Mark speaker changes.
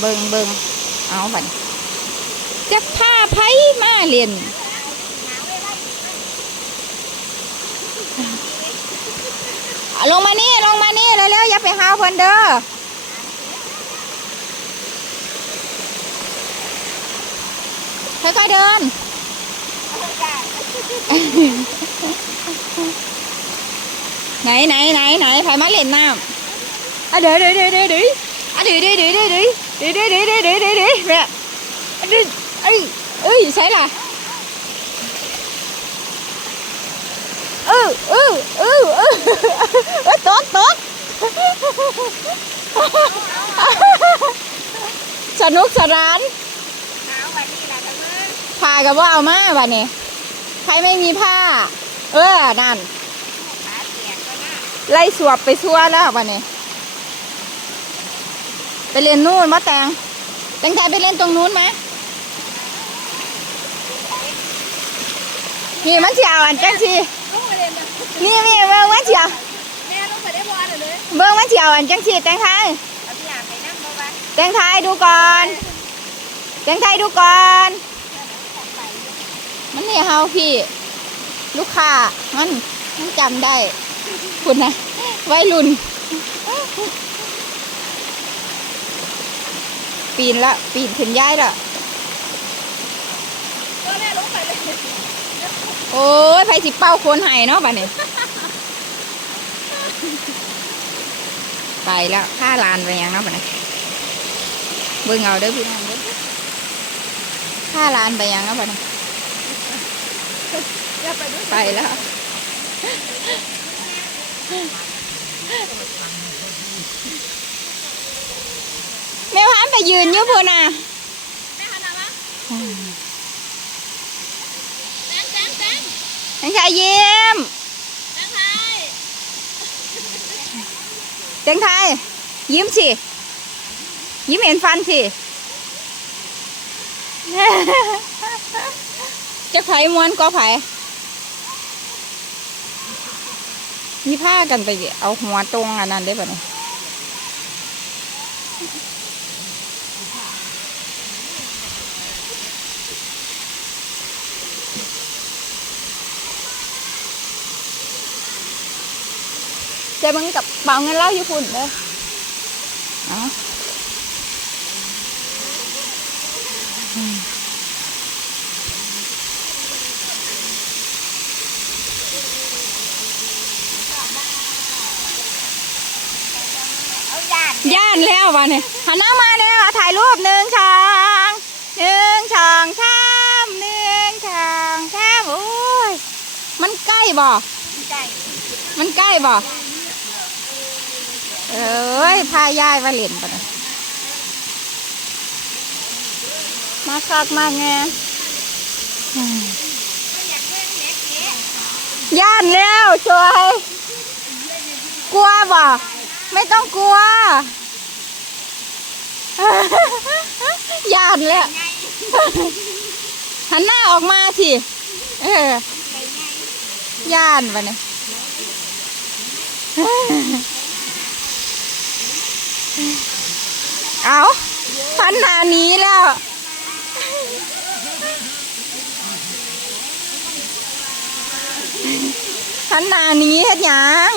Speaker 1: เบิงเบิงเอาบัดจักผ้าไผมาเรียนลงมานี่ ลงมานี่เร็วๆอย่าไปหาเพิ่นเด้อค่อยๆเดินไหนไหนไหนไหนไผมาเล่นน้ำอะเดี๋ยวเดี๋ยวเดี๋ยวเดี๋ยวเดี๋ยวอะเดี๋ยวเดี๋ยวเดี๋ยว đi đi đi đi đi đi đi nè
Speaker 2: đi ấy ấy xảy là ừ ừ ừ ừ tốt tốt sờ nước sờ rán
Speaker 1: ผ้ากับว่าเอามาบ้านี่ใครไม่มีผ้า เออ นั่น ไล่สวบไปชั่วแล้วบ้านี่ ไปเรียนนู่นมะแตงแตงไทยไปเล่นตรงนู้นไหมนี่มันเฉียวอันจังสิ
Speaker 2: ลูกไปเรียนนะ
Speaker 1: นี่นี่เบิ้งมันเฉียว
Speaker 2: แม่ลูกไปได้บอลเลย
Speaker 1: เบิ้งมันเฉียวอันจังสิแตงไทย
Speaker 2: เอาพี่อาบไปนั่งบ่บ้าน
Speaker 1: แตงไทยดูก่อนแตงไทยดูก่อน มันนี่เฮาพี่ ลูกค้ามันมันจำได้คุณนะวัยรุ่น ปีนละ ปีนขึ้นย้ายละ
Speaker 2: ก็แม่ลูกไปเลย
Speaker 1: โอ้ยไผสิเป้าโคนไห้เนาะบัดนี้ไปแล้วค่าลานไปยังเนาะบัดนี้เบิ่งเอาเด้อพี่น้องเด้อค่าลานไปยังเนาะบัดนี้
Speaker 2: อย่าไปด้วย
Speaker 1: ไปแล้ว แม่พานไปยืนอยู่พูนน่ะ
Speaker 2: แม่หันหน้ามาแตงแตงแตง
Speaker 1: นังชายยิ้ม
Speaker 2: แตงไทย
Speaker 1: เต็งไทย ยิ้มสิ ยิ้มเห็นฟันสิจะไผมวนก็ไผมีผ้ากันไปเอาหัวตรงอันนั้นได้ปะเนี่ย เจมึงกับเป๋าเงินเล่าอยู่ฝุ่นเด้อเอาอืม
Speaker 2: เอา
Speaker 1: ย่านแล้ววะเนี่ยหันหน้ามาแล้วอะถ่ายรูปหนึ่งช่องหนึ่งช่องชามหนึ่งช่องชามโอ้ย มันใกล้บ่
Speaker 2: ใจ
Speaker 1: มันใกล้บ่ เอ้ยพายายมาเล่นปะเนี่ยมาคักมากไงอืม
Speaker 2: อยากเล่นเล็กเนี้ย
Speaker 1: ย่านแล้วสวย กลัวบ่ไม่ต้องกลัว ย่านแล้ว
Speaker 2: ไง
Speaker 1: หันหน้าออกมาสิ เออ
Speaker 2: ไปไง
Speaker 1: ย่านปะเนี่ย เอาพันนานี้แล้ว พันนานี้เฮ็ดหยัง